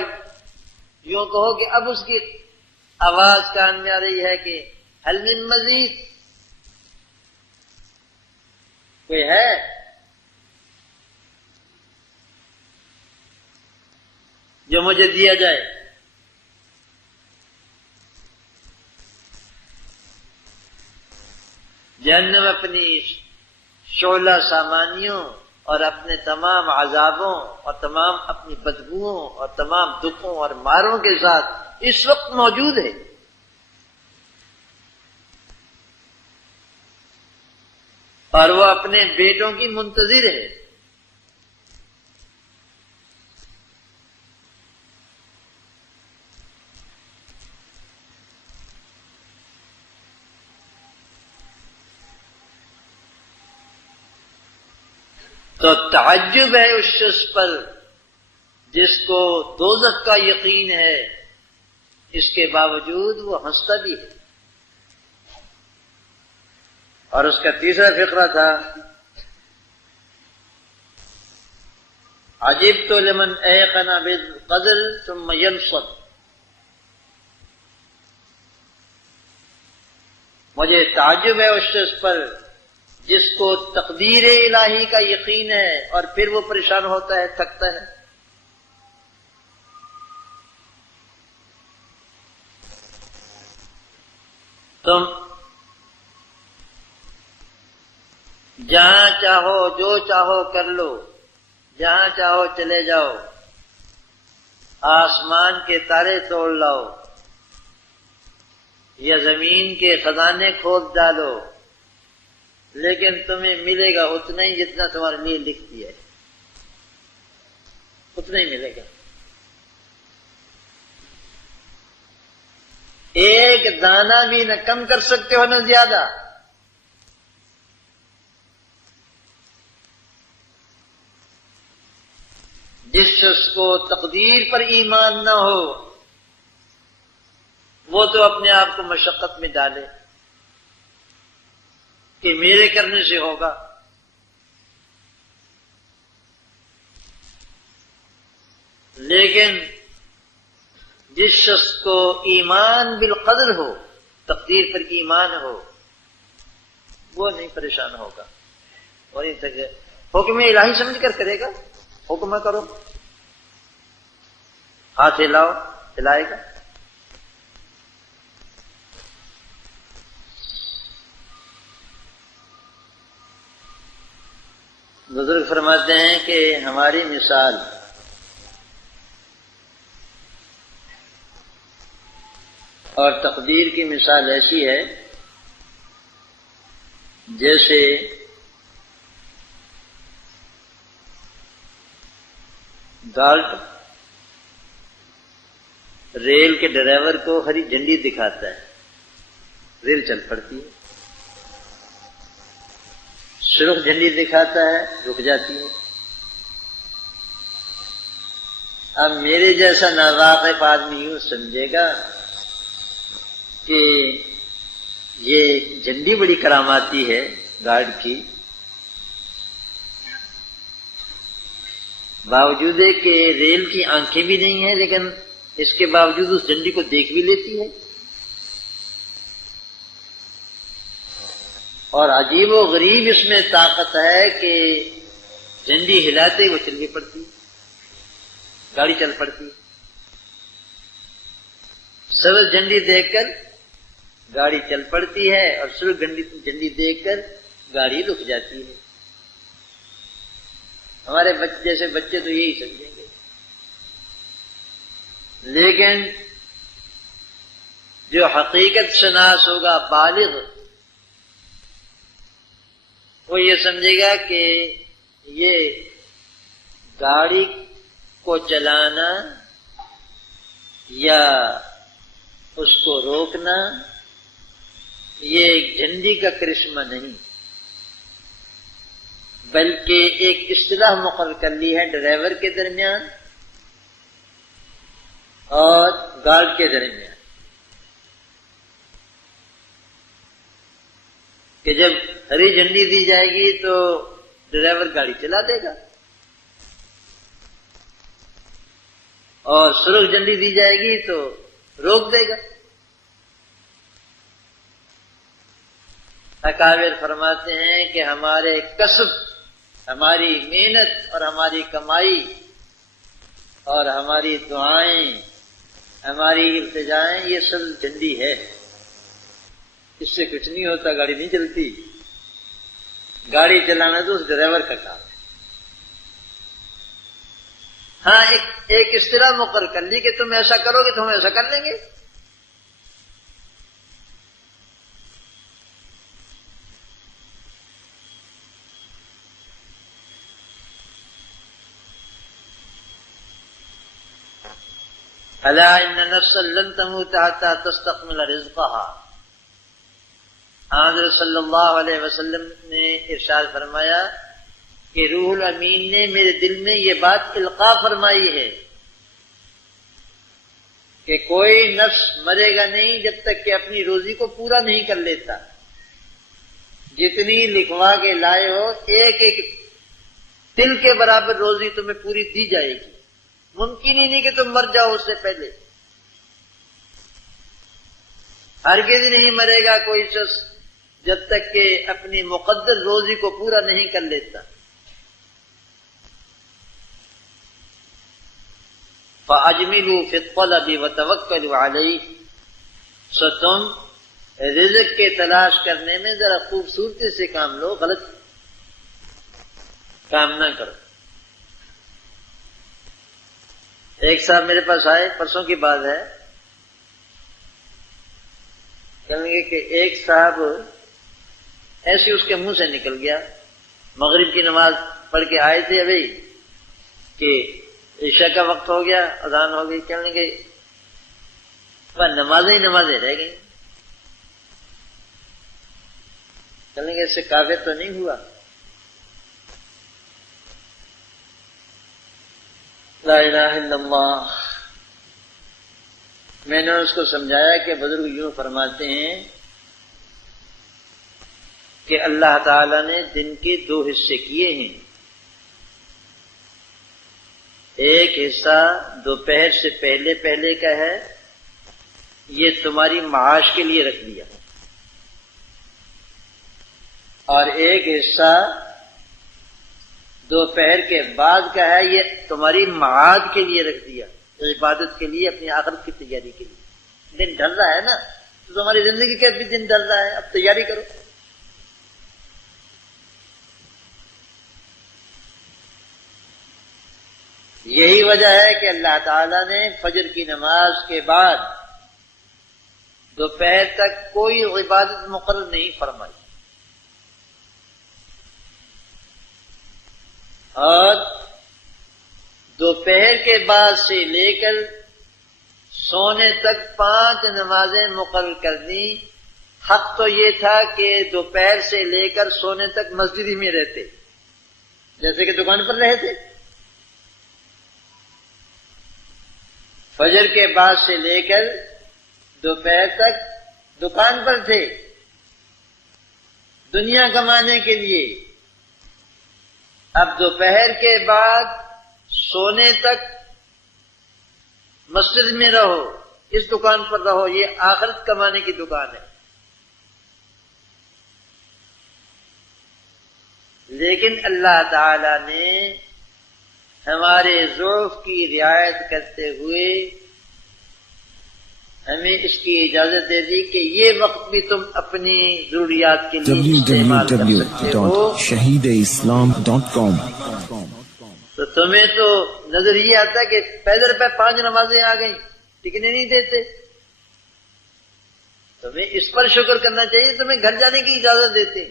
یوں کہو کہ اب اس کی آواز کان میں آ رہی ہے کہ حل من مزید، کوئی ہے؟ جو مجھے دیا جائے۔ جہنم اپنی شعلہ سامانیوں اور اپنے تمام عذابوں اور تمام اپنی بدبوؤں اور تمام دکھوں اور ماروں کے ساتھ اس وقت موجود ہے۔ اور وہ اپنے بیٹوں کی منتظر ہے۔ تو تعجب ہے اس شخص پر جس کو دوزخ کا یقین ہے، اس کے باوجود وہ ہنستا بھی ہے۔ اور اس کا تیسرا فقرہ تھا عجبت لمن ایقن بالقدر ثم ينصب، مجھے تعجب ہے اس شخص پر جس کو تقدیر الہی کا یقین ہے اور پھر وہ پریشان ہوتا ہے، تھکتا ہے۔ تم جہاں چاہو جو چاہو کر لو، جہاں چاہو چلے جاؤ، آسمان کے تارے توڑ لاؤ یا زمین کے خزانے کھود ڈالو، لیکن تمہیں ملے گا اتنا ہی جتنا تمہارے لیے لکھ دیا ہے، اتنا ہی ملے گا۔ ایک دانہ بھی نہ کم کر سکتے ہو نہ زیادہ۔ جس شخص کو تقدیر پر ایمان نہ ہو وہ تو اپنے آپ کو مشقت میں ڈالے کہ میرے کرنے سے ہوگا، لیکن جس شخص کو ایمان بالقدر ہو، تقدیر پر ایمان ہو، وہ نہیں پریشان ہوگا اور حکم الہی سمجھ کر کرے گا۔ حکم کرو، ہاتھ ہلاؤ، ہلائے گا۔ بزرگ فرماتے ہیں کہ ہماری مثال اور تقدیر کی مثال ایسی ہے جیسے گارڈ ریل کے ڈرائیور کو ہری جھنڈی دکھاتا ہے، ریل چل پڑتی ہے، سرخ جھنڈی دکھاتا ہے، رک جاتی ہے۔ اب میرے جیسا ناواقف آدمی یوں سمجھے گا کہ یہ جھنڈی بڑی کراماتی ہے گارڈ کی، باوجود ہے کہ ریل کی آنکھیں بھی نہیں ہیں لیکن اس کے باوجود اس جھنڈی کو دیکھ بھی لیتی ہے، اور عجیب و غریب اس میں طاقت ہے کہ جھنڈی ہلاتے وہ چلنی پڑتی ہے، گاڑی چل پڑتی ہے، سبز جھنڈی دیکھ کر گاڑی چل پڑتی ہے اور سرخ جھنڈی دیکھ کر گاڑی رک جاتی ہے۔ ہمارے جیسے بچے تو یہی سمجھیں گے، لیکن جو حقیقت شناس ہوگا بالغ، وہ یہ سمجھے گا کہ یہ گاڑی کو چلانا یا اس کو روکنا یہ ایک جھنڈی کا کرشمہ نہیں، بلکہ ایک اصطلاح مقرر کر لی ہے ڈرائیور کے درمیان اور گارڈ کے درمیان کہ جب ہری جھنڈی دی جائے گی تو ڈرائیور گاڑی چلا دے گا، اور سرخ جھنڈی دی جائے گی تو روک دے گا۔ اکابر فرماتے ہیں کہ ہمارے کسب، ہماری محنت اور ہماری کمائی اور ہماری دعائیں، ہماری التجائیں، یہ سب جھنڈی ہے، اس سے کچھ نہیں ہوتا، گاڑی نہیں چلتی۔ گاڑی چلانا تو اس ڈرائیور کا کام ہے۔ ہاں ایک اصطلاح مقرر کر لی کہ تم ایسا کرو گے تو ہم ایسا کر لیں گے۔ الا ان نفسا لن تموت حتى تستكمل رزقها۔ حضرت صلی اللہ علیہ وسلم نے ارشاد فرمایا کہ روح الامین نے میرے دل میں یہ بات القاء فرمائی ہے کہ کوئی نفس مرے گا نہیں جب تک کہ اپنی روزی کو پورا نہیں کر لیتا۔ جتنی لکھوا کے لائے ہو ایک ایک تل کے برابر روزی تمہیں پوری دی جائے گی، ممکن ہی نہیں کہ تم مر جاؤ اس سے پہلے۔ ہرگز نہیں مرے گا کوئی شخص جب تک کہ اپنی مقدر روزی کو پورا نہیں کر لیتا۔ فَأَجْمِلُوا فِي الطَّلَبِ وَتَوَكَّلُوا عَلَيْهِ، سو تم رزق کے تلاش کرنے میں ذرا خوبصورتی سے کام لو، غلط کام نہ کرو۔ ایک صاحب میرے پاس آئے، پرسوں کی بات ہے، کہیں گے کہ ایک صاحب ایسے اس کے منہ سے نکل گیا، مغرب کی نماز پڑھ کے آئے تھے ابھی کہ عشاء کا وقت ہو گیا، اذان ہو گئی، کہنے گے نمازیں ہی نمازیں رہ گئی، کہنے گے اس سے کافر تو نہیں ہوا؟ لا الہ الا اللہ۔ میں نے اس کو سمجھایا کہ بزرگ یوں فرماتے ہیں کہ اللہ تعالی نے دن کے دو حصے کیے ہیں، ایک حصہ دوپہر سے پہلے پہلے کا ہے، یہ تمہاری معاش کے لیے رکھ دیا، اور ایک حصہ دوپہر کے بعد کا ہے، یہ تمہاری معاد کے لیے رکھ دیا، عبادت کے لیے، اپنی آخرت کی تیاری کے لیے۔ دن ڈھل رہا ہے نا، تو تمہاری زندگی کا بھی دن ڈھل رہا ہے، اب تیاری کرو۔ یہی وجہ ہے کہ اللہ تعالیٰ نے فجر کی نماز کے بعد دوپہر تک کوئی عبادت مقرر نہیں فرمائی، اور دوپہر کے بعد سے لے کر سونے تک 5 نمازیں مقرر کر دی۔ حق تو یہ تھا کہ دوپہر سے لے کر سونے تک مسجد ہی میں رہتے، جیسے کہ دکان پر رہے تھے۔ فجر کے بعد سے لے کر دوپہر تک دکان پر تھے دنیا کمانے کے لیے۔ اب دوپہر کے بعد سونے تک مسجد میں رہو، اس دکان پر رہو، یہ آخرت کمانے کی دکان ہے۔ لیکن اللہ تعالی نے ہمارے ضعف کی رعایت کرتے ہوئے ہمیں اس کی اجازت دے دی کہ یہ وقت بھی تم اپنی ضروریات کے لیے استعمال کر سکتے ہو۔ www.shahideislam.com تو تمہیں تو نظر یہ آتا کہ پیدل پہ 5 نمازیں آ گئیں، ٹکنے نہیں دیتے۔ تمہیں اس پر شکر کرنا چاہیے، تمہیں گھر جانے کی اجازت دیتے۔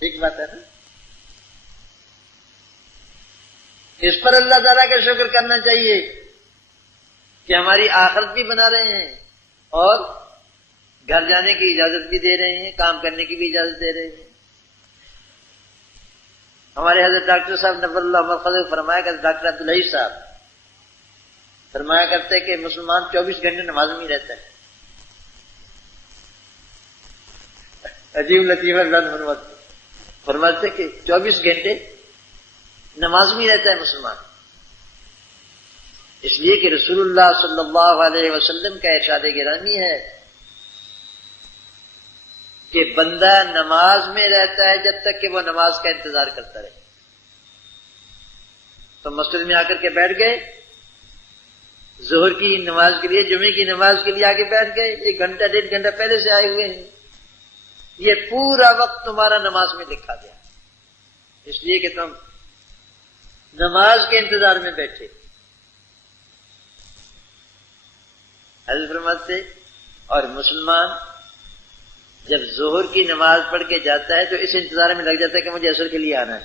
ٹھیک بات ہے نا؟ اس پر اللہ تعالیٰ کا شکر کرنا چاہیے کہ ہماری آخرت بھی بنا رہے ہیں اور گھر جانے کی اجازت بھی دے رہے ہیں، کام کرنے کی بھی اجازت دے رہے ہیں۔ ہمارے حضرت ڈاکٹر صاحب نبر اللہ مرخذ فرمایا کرتے، ڈاکٹر عبدالحی صاحب فرمایا کرتے کہ مسلمان 24 گھنٹے نماز میں رہتا ہے۔ عجیب لطیفہ فرماتے کہ 24 گھنٹے نماز میں رہتا ہے مسلمان، اس لیے کہ رسول اللہ صلی اللہ علیہ وسلم کا ارشاد گرامی ہے کہ بندہ نماز میں رہتا ہے جب تک کہ وہ نماز کا انتظار کرتا رہے۔ تو مسجد میں آ کر کے بیٹھ گئے، ظہر کی نماز کے لیے، جمعے کی نماز کے لیے آگے بیٹھ گئے، 1 گھنٹہ 1.5 گھنٹہ پہلے سے آئے ہوئے ہیں، یہ پورا وقت تمہارا نماز میں لکھا گیا، اس لیے کہ تم نماز کے انتظار میں بیٹھے۔ حضرت فرماتے اور مسلمان جب ظہر کی نماز پڑھ کے جاتا ہے تو اس انتظار میں لگ جاتا ہے کہ مجھے عصر کے لیے آنا ہے،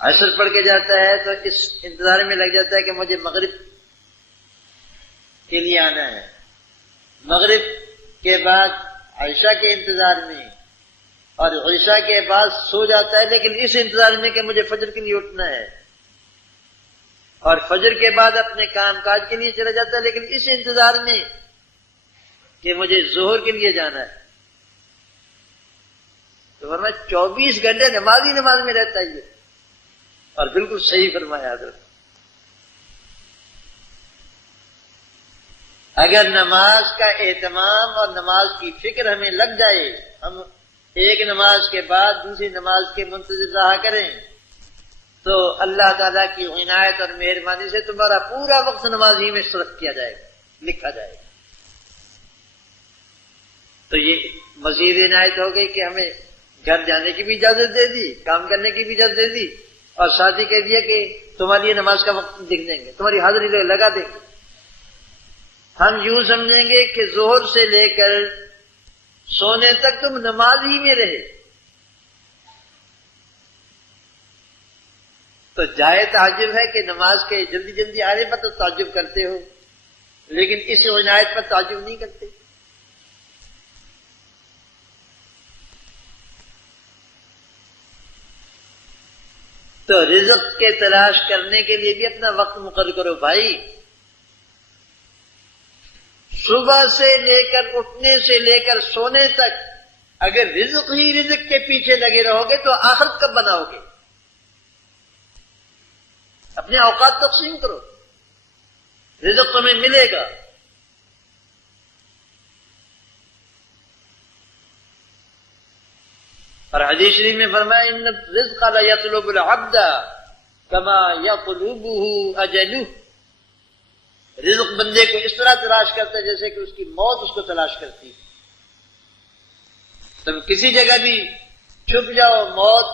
عصر پڑھ کے جاتا ہے تو اس انتظار میں لگ جاتا ہے کہ مجھے مغرب کے لیے آنا ہے، مغرب کے بعد عشاء کے انتظار میں، اور عشاء کے بعد سو جاتا ہے لیکن اس انتظار میں کہ مجھے فجر کے لیے اٹھنا ہے، اور فجر کے بعد اپنے کام کاج کے لیے چلا جاتا ہے لیکن اس انتظار میں کہ مجھے ظہر کے لیے جانا ہے۔ تو فرمایا 24 گھنٹے نماز ہی نماز میں رہتا ہے یہ، اور بالکل صحیح فرمایا حضرت۔ اگر نماز کا اہتمام اور نماز کی فکر ہمیں لگ جائے، ہم ایک نماز کے بعد دوسری نماز کے منتظر رہا کریں، تو اللہ تعالیٰ کی عنایت اور مہربانی سے تمہارا پورا وقت نماز ہی میں صرف کیا جائے گا، لکھا جائے گا۔ تو یہ مزید عنایت ہو گئی کہ ہمیں گھر جانے کی بھی اجازت دے دی، کام کرنے کی بھی اجازت دے دی، اور ساتھ ہی کہہ دیا کہ تمہاری یہ نماز کا وقت لکھ دیں گے، تمہاری حاضری لگا دیں گے۔ ہم یوں سمجھیں گے کہ ظہر سے لے کر سونے تک تم نماز ہی میں رہے، تو جائے تعجب ہے کہ نماز کے جلدی جلدی آنے پر تو تعجب کرتے ہو، لیکن اس عنایت پر تعجب نہیں کرتے۔ تو رزق کے تلاش کرنے کے لیے بھی اپنا وقت مقرر کرو بھائی۔ صبح سے لے کر اٹھنے سے لے کر سونے تک اگر رزق ہی رزق کے پیچھے لگے رہو گے تو آخرت کب بناؤ گے؟ اپنے اوقات تقسیم کرو، رزق تمہیں ملے گا۔ اور حدیث شریف میں فرمایا ان الرزق لا يطلب العبد كما يطلبه اجله، رزق بندے کو اس طرح تلاش کرتا ہے جیسے کہ اس کی موت اس کو تلاش کرتی ہے۔ تم کسی جگہ بھی چھپ جاؤ، موت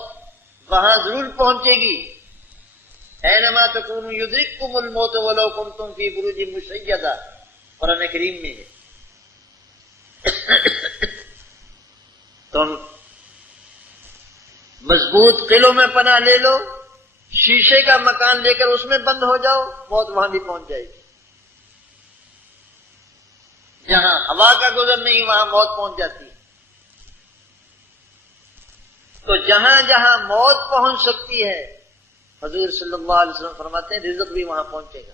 وہاں ضرور پہنچے گی، اینما تکونوا یدرککم الموت ولو کنتم فی بروج مشیدہ، قرآن کریم میں ہے۔ تم مضبوط قلعوں میں پناہ لے لو، شیشے کا مکان لے کر اس میں بند ہو جاؤ، موت وہاں بھی پہنچ جائے گی۔ جہاں ہوا کا گزر نہیں وہاں موت پہنچ جاتی ہے۔ تو جہاں جہاں موت پہنچ سکتی ہے، حضور صلی اللہ علیہ وسلم فرماتے ہیں رزق بھی وہاں پہنچے گا۔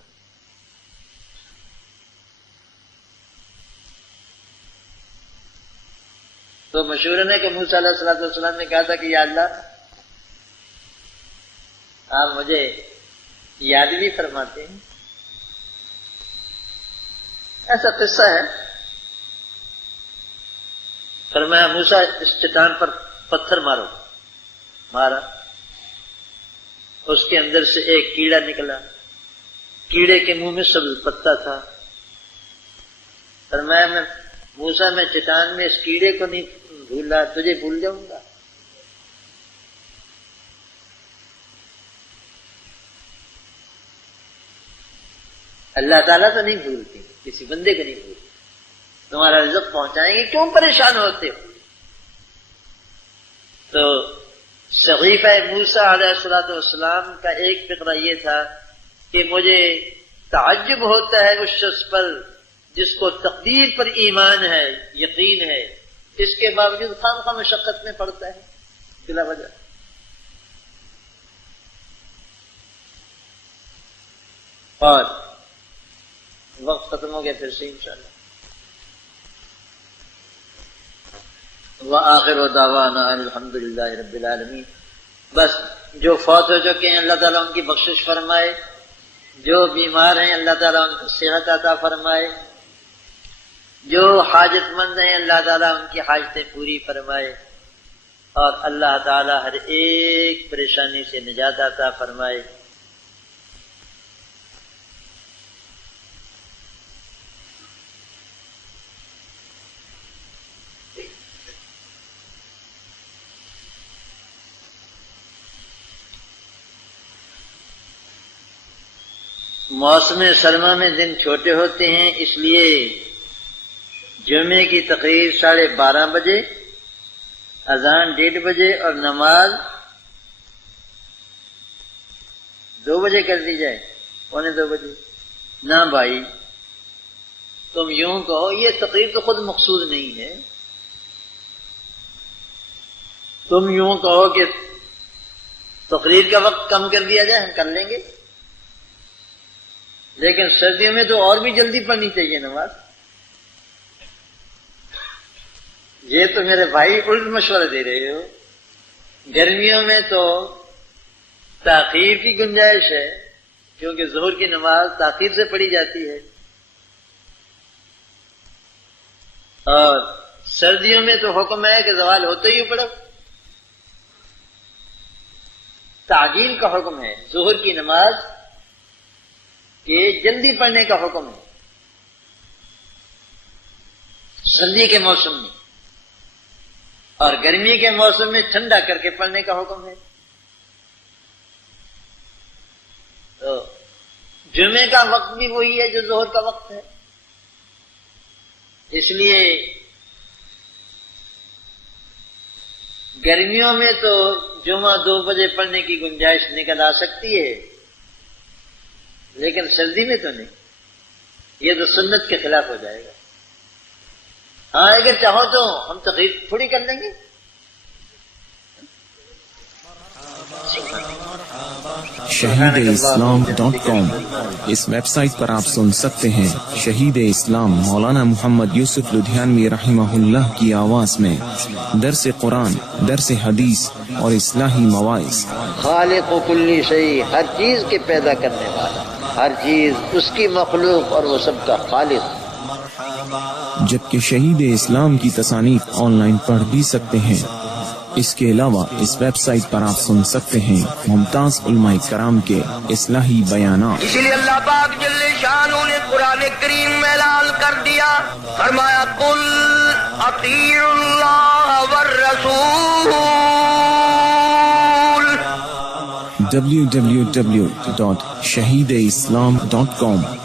تو مشہور ہے کہ موسیٰ علیہ السلام نے کہا تھا کہ یا اللہ آپ مجھے یاد بھی فرماتے ہیں۔ ایسا قصہ ہے، فرمایا موسیٰ اس چٹان پر پتھر مارو، مارا، اس کے اندر سے ایک کیڑا نکلا، کیڑے کے منہ میں سبز پتا تھا۔ فرمایا میں موسیٰ میں چٹان میں اس کیڑے کو نہیں بھولا، تجھے بھول جاؤں گا؟ اللہ تعالیٰ تو نہیں بھولتی، کسی بندے کو نہیں بھولتی۔ تمہارا رزق پہنچائیں گے، کیوں پریشان ہوتے ہو؟ تو صحیفہ موسیٰ علیہ السلام کا ایک فقرہ یہ تھا کہ مجھے تعجب ہوتا ہے اس شخص پر جس کو تقدیر پر ایمان ہے، یقین ہے، اس کے باوجود خواہ مشقت میں پڑتا ہے بلا وجہ۔ اور وقت ختم ہو گیا، پھر سے انشاءاللہ۔ وآخر دعوانا الحمدللہ رب العالمین۔ بس جو فوت ہو چکے ہیں اللہ تعالیٰ ان کی بخشش فرمائے، جو بیمار ہیں اللہ تعالیٰ ان کو صحت عطا فرمائے، جو حاجت مند ہیں اللہ تعالیٰ ان کی حاجتیں پوری فرمائے، اور اللہ تعالیٰ ہر ایک پریشانی سے نجات عطا فرمائے۔ موسم سرما میں دن چھوٹے ہوتے ہیں، اس لیے جمعے کی تقریر 12:30 بجے، اذان 1:30 بجے اور نماز 2 بجے کر دی جائے، 1:45 بجے۔ نہ بھائی، تم یوں کہو، یہ تقریر تو خود مقصود نہیں ہے۔ تم یوں کہو کہ تقریر کا وقت کم کر دیا جائے، ہم کر لیں گے، لیکن سردیوں میں تو اور بھی جلدی پڑھنی چاہیے نماز۔ یہ تو میرے بھائی الٹ مشورہ دے رہے ہو۔ گرمیوں میں تو تاخیر کی گنجائش ہے، کیونکہ ظہر کی نماز تاخیر سے پڑھی جاتی ہے، اور سردیوں میں تو حکم ہے کہ زوال ہوتے ہی پڑھو۔ تعجیل کا حکم ہے، ظہر کی نماز کہ جلدی پڑھنے کا حکم ہے سردی کے موسم میں، اور گرمی کے موسم میں ٹھنڈا کر کے پڑھنے کا حکم ہے۔ تو جمعے کا وقت بھی وہی ہے جو ظہر کا وقت ہے، اس لیے گرمیوں میں تو جمعہ 2 بجے پڑھنے کی گنجائش نکل آ سکتی ہے، لیکن سردی میں تو نہیں، یہ تو سنت کے خلاف ہو جائے گا۔ ہاں اگر چاہو تو ہم تقریر تھوڑی کر لیں گے۔ shahideislam.com اس ویب سائٹ پر آپ سن سکتے ہیں شہید اسلام مولانا محمد یوسف لدھیانوی رحمہ اللہ کی آواز میں درس قرآن، درس حدیث اور اصلاحی مواعظ۔ خالق و کلی شیء، ہر چیز کے پیدا کرنے والا، ہر چیز اس کی مخلوق اور وہ سب کا خالق۔ جبکہ شہید اسلام کی تصانیف آن لائن پڑھ بھی سکتے ہیں۔ اس کے علاوہ اس ویب سائٹ پر آپ سن سکتے ہیں ممتاز علماء کرام کے اصلاحی بیانات۔ اسی لیے اللہ پاک جل شانہ نے قرآن کریم میں اعلان کر دیا، فرمایا قل اطیعوا اللہ والرسول۔ www.shahideislam.com